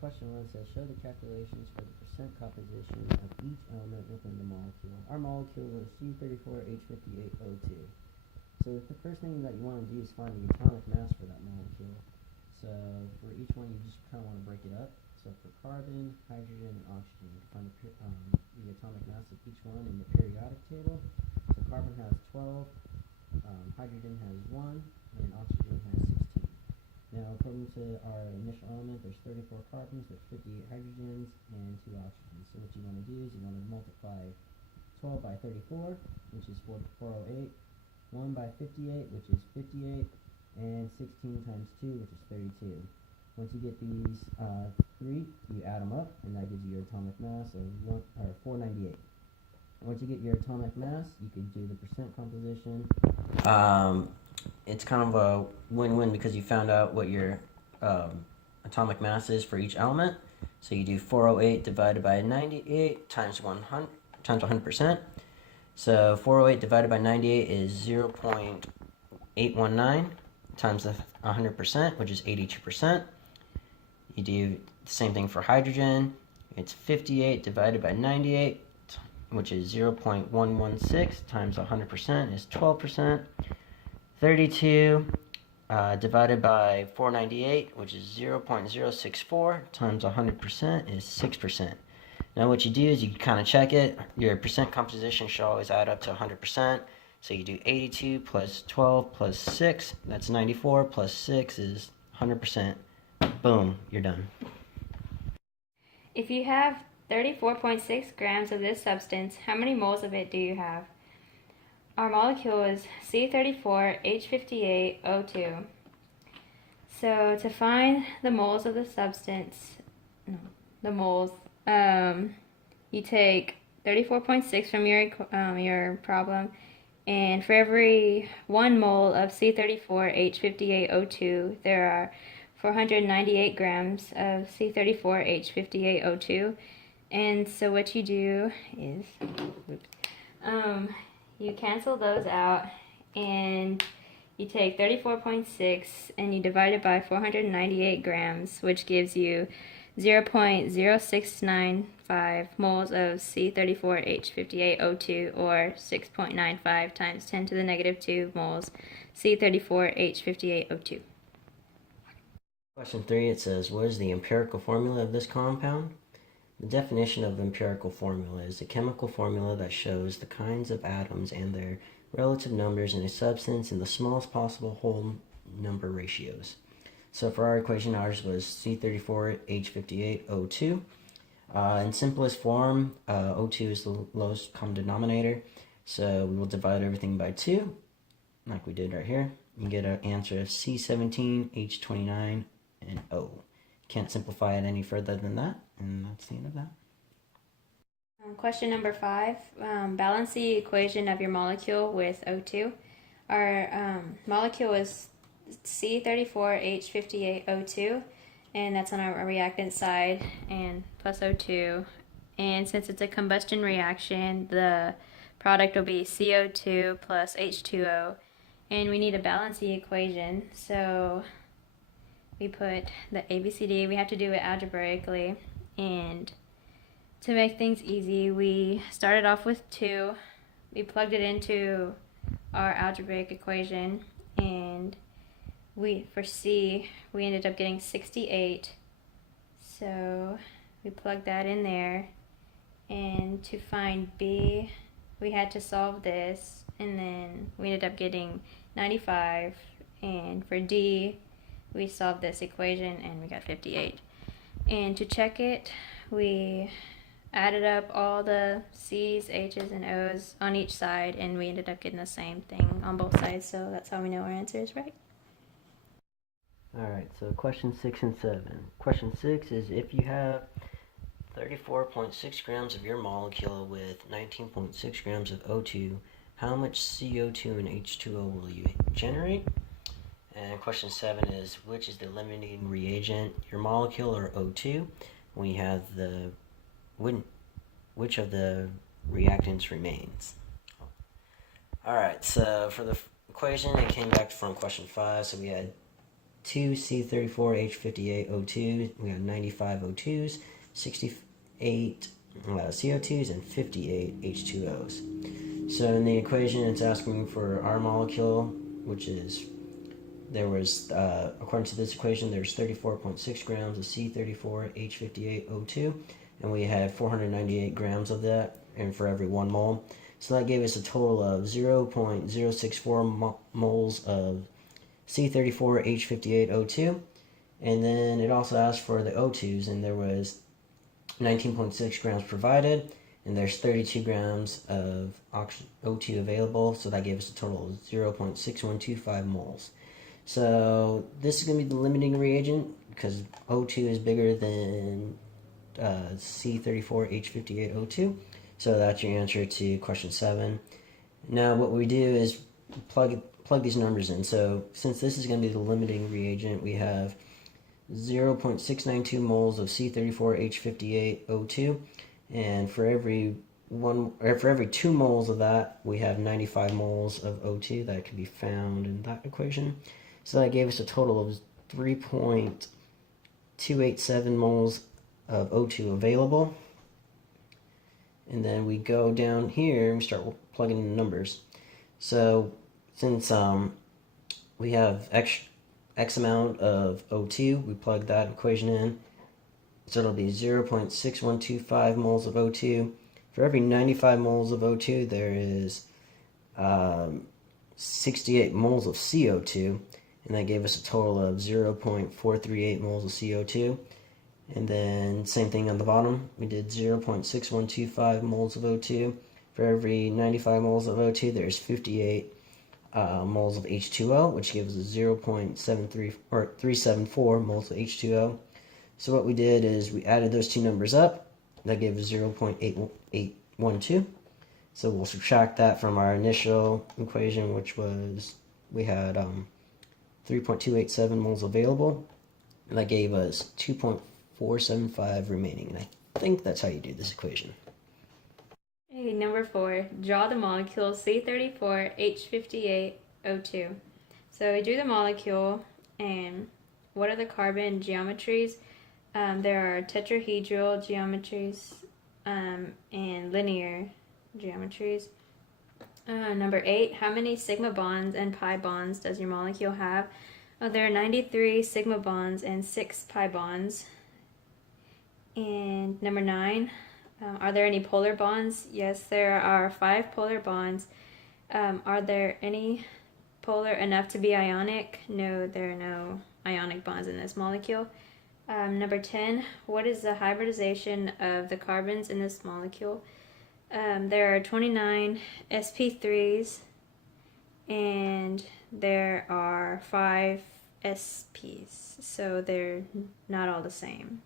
question 1 says, show the calculations for the percent composition of each element within the molecule. Our molecule is C34H58O2. So the first thing that you want to do is find the atomic mass for that molecule. So for each one, you just kind of want to break it up. So for carbon, hydrogen, and oxygen, you can find the atomic mass of each one in the periodic table. So carbon has 12, hydrogen has 1, and oxygen has 16. Now, according to our initial element, there's 34 carbons, there's 58 hydrogens, and 2 oxygens. So what you want to do is you want to multiply 12 by 34, which is 408, 1 by 58, which is 58, and 16 times 2, which is 32. Once you get these three, you add them up, and that gives you your atomic mass of 498. Once you get your atomic mass, you can do the percent composition. It's kind of a win-win because you found out what your atomic mass is for each element. So you do 408 divided by 98 times 100%. So 408 divided by 98 is 0.819 times the 100%, which is 82%. You do the same thing for hydrogen. It's 58 divided by 98, which is 0.116 times 100% is 12%. 32 divided by 498, which is 0.064 times 100% is 6%. Now what you do is you kind of check it. Your percent composition should always add up to 100%. So you do 82 plus 12 plus 6, that's 94, plus 6 is 100%. Boom, you're done. If you have 34.6 grams of this substance, how many moles of it do you have? Our molecule is C34H58O2. So to find the moles of the substance, you take 34.6 from your problem, and for every 1 mole of C34H58O2, there are 498 grams of C34H58O2. And so what you do is, you cancel those out, and you take 34.6 and you divide it by 498 grams, which gives you 0.0695 moles of C34H58O2, or 6.95 times 10 to the negative 2 moles C34H58O2. Question 3, it says, what is the empirical formula of this compound? The definition of the empirical formula is a chemical formula that shows the kinds of atoms and their relative numbers in a substance in the smallest possible whole number ratios. So for our equation, ours was C34H58O2. In simplest form, O2 is the lowest common denominator, so we will divide everything by 2, like we did right here. You get an answer of C17H29 and O. Can't simplify it any further than that, and that's the end of that. Question number 5, balance the equation of your molecule with O2. Our molecule is C34H58O2, and that's on our reactant side, and plus O2. And since it's a combustion reaction, the product will be CO2 plus H2O, and we need to balance the equation. So we put the ABCD, we have to do it algebraically, and to make things easy, we started off with 2, we plugged it into our algebraic equation, and for C, we ended up getting 68, so we plugged that in there, and to find B, we had to solve this, and then we ended up getting 95, and for D, we solved this equation and we got 58. And to check it, we added up all the C's, H's, and O's on each side, and we ended up getting the same thing on both sides, so that's how we know our answer is right. Alright, so question 6 and 7. Question 6 is, if you have 34.6 grams of your molecule with 19.6 grams of O2, how much CO2 and H2O will you generate? And question 7 is, which is the limiting reagent, your molecule or O2? We have which of the reactants remains? Alright, so for the equation, it came back from question 5, so we had 2 C34H58O2. We have 95 O2s, 68 CO2s, and 58 H2Os. So in the equation, it's asking for our molecule, which is, there was, according to this equation, there's 34.6 grams of C34H58O2, and we had 498 grams of that, and for every 1 mole. So that gave us a total of 0.064 moles of C34H58O2, and then it also asked for the O2s, and there was 19.6 grams provided, and there's 32 grams of O2 available, so that gave us a total of 0.6125 moles. So this is going to be the limiting reagent because O2 is bigger than C34H58O2. So that's your answer to question 7. Now what we do is plug these numbers in. So since this is going to be the limiting reagent, we have 0.692 moles of C34H58O2, and for every 2 moles of that, we have 95 moles of O2 that can be found in that equation. So that gave us a total of 3.287 moles of O2 available. And then we go down here and we start plugging in the numbers. So since we have X amount of O2, we plug that equation in. So it'll be 0.6125 moles of O2. For every 95 moles of O2, there is 68 moles of CO2, and that gave us a total of 0.438 moles of CO2. And then same thing on the bottom, we did 0.6125 moles of O2. For every 95 moles of O2, there's 58 moles of H2O, which gives us 374 moles of H2O. So what we did is we added those two numbers up. That gave us 0.8812. So we'll subtract that from our initial equation, which was, we had 3.287 moles available, and that gave us 2.475 remaining. And I think that's how you do this equation. Okay, number 4, draw the molecule C34H58O2. So we drew the molecule, and what are the carbon geometries? There are tetrahedral geometries and linear geometries. Number 8, how many sigma bonds and pi bonds does your molecule have? There are 93 sigma bonds and 6 pi bonds. And number 9, are there any polar bonds? Yes, there are 5 polar bonds. Are there any polar enough to be ionic? No, there are no ionic bonds in this molecule. Number 10, what is the hybridization of the carbons in this molecule? There are 29 sp3s, and there are 5 sps, so they're not all the same.